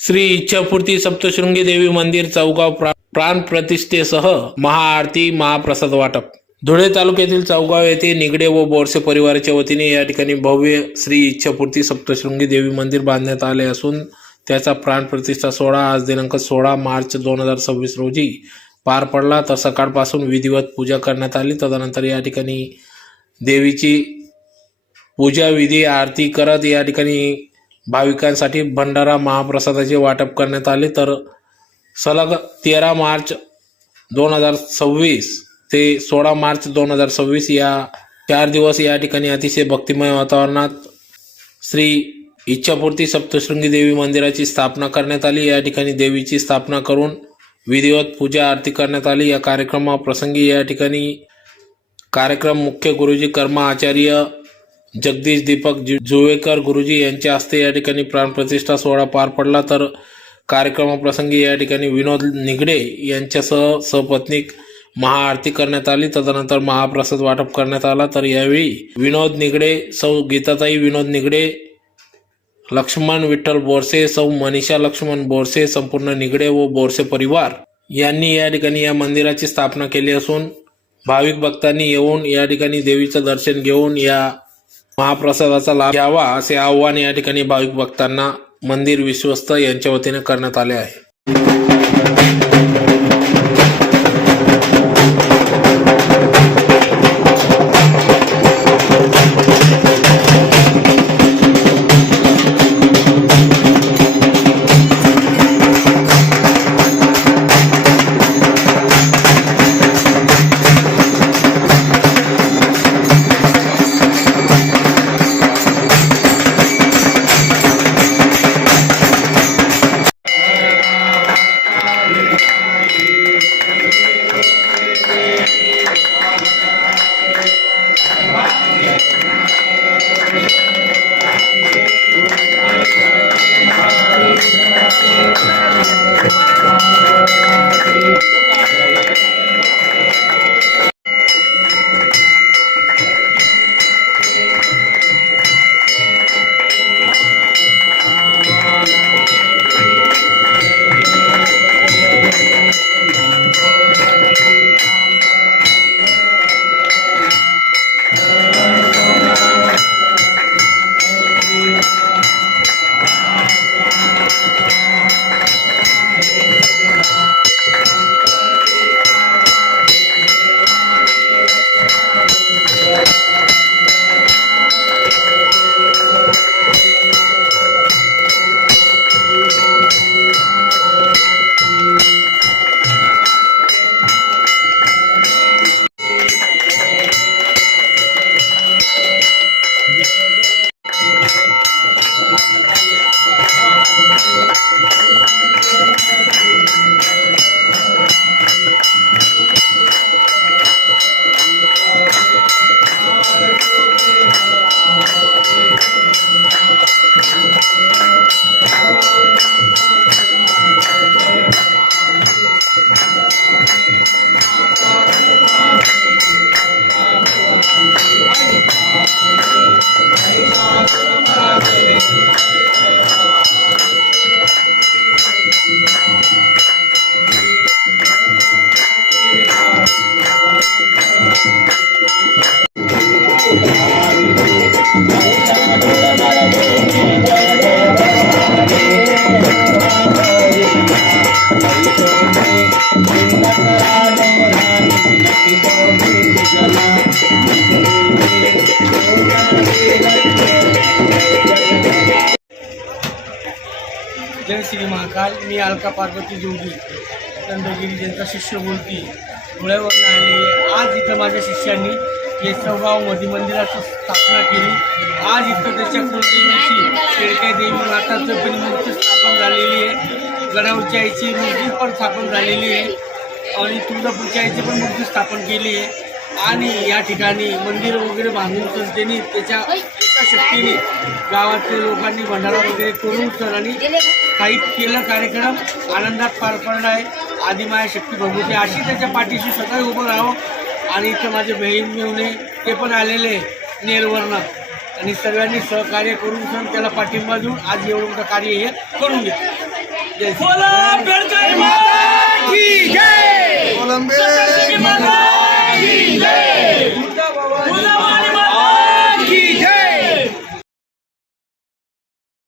श्री इच्छापूर्ती सप्तशृंगी देवी मंदिर चौगाव प्राण प्रतिष्ठेसह महाआरती महाप्रसाद वाटप। धुळे तालुक्यातील चौगाव येथे निगडे व बोरसे परिवाराच्या वतीने या ठिकाणी भव्य श्री इच्छापूर्ती सप्तशृंगी देवी मंदिर बांधण्यात आले असून त्याचा प्राण प्रतिष्ठा सोहळा आज दिनांक 16 मार्च 2026 रोजी पार पडला। तर सकाळपासून विधिवत पूजा करण्यात आली। तदनंतर या ठिकाणी देवीची पूजा विधी आरती करत या ठिकाणी भाविकांसाठी भंडारा महाप्रसादाचे वाटप करण्यात आले। तर सलग 13 मार्च 2026 ते 16 मार्च 2026 या 4 दिवस या ठिकाणी अतिशय भक्तिमय वातावरणात श्री इच्छापूर्ती सप्तशृंगी देवी मंदिराची स्थापना करण्यात आली। या ठिकाणी देवीची स्थापना करून विधिवत पूजा आरती करण्यात आली। या कार्यक्रमाप्रसंगी या ठिकाणी कार्यक्रम मुख्य गुरुजी कर्मा आचार्य जगदीश दीपक जुवेकर गुरुजी यांच्या हस्ते या ठिकाणी प्राणप्रतिष्ठा सोहळा पार पडला। तर कार्यक्रमाप्रसंगी या ठिकाणी विनोद निगडे यांच्यासह सपत्नीक महाआरती करण्यात आली। तदनंतर महाप्रसाद वाटप करण्यात आला। तर यावेळी विनोद निगडे, सौ गीताताई विनोद निगडे, लक्ष्मण विठ्ठल बोरसे, सौ मनीषा लक्ष्मण बोरसे, संपूर्ण निगडे व बोरसे परिवार यांनी या ठिकाणी या मंदिराची स्थापना केली असून भाविक भक्तांनी येऊन या ठिकाणी देवीचं दर्शन घेऊन या महाप्रसादाचा लाभ घ्यावा असे आवाहन या ठिकाणी भाविक भक्तांना मंदिर विश्वस्त यांच्या वतीने करण्यात आले आहे। जय श्री महाकाल। मी अलका पार्वती जोगी दंडगिरी ज्यांचा शिष्य बोलती धुळ्यावरून आले। आज इथं माझ्या शिष्यांनी केशवगाव मध्ये मंदिराची स्थापना केली। आज इथं त्याच्या कुलदेवीची केळक्या देवी माताचं पण मूर्ती स्थापन झालेली आहे। गडावरच्या आईची मूर्ती पण स्थापन झालेली आहे आणि तुळजापूरच्या आईची पण मूर्ती स्थापन केली आहे। आणि या ठिकाणी मंदिर वगैरे बांधून संस्थेने त्याच्या एका शक्तीने गावातल्या लोकांनी भंडारा वगैरे करून सर आणि काही केलं कार्यक्रम आनंदात पार पडला आहे। आदिमाया शक्ती भगवती अशी त्याच्या पाठीशी सगळं उभं राहावं। आणि इथं माझे बहीण मिळून ते पण आलेले नेरवरनं आणि सगळ्यांनी सहकार्य करून त्याला पाठिंबा देऊन आज एवढं मोठं कार्य हे करून घेतलं। जय श्री बोला आंबेडकर माता की जय. कोलंबे माता की जय.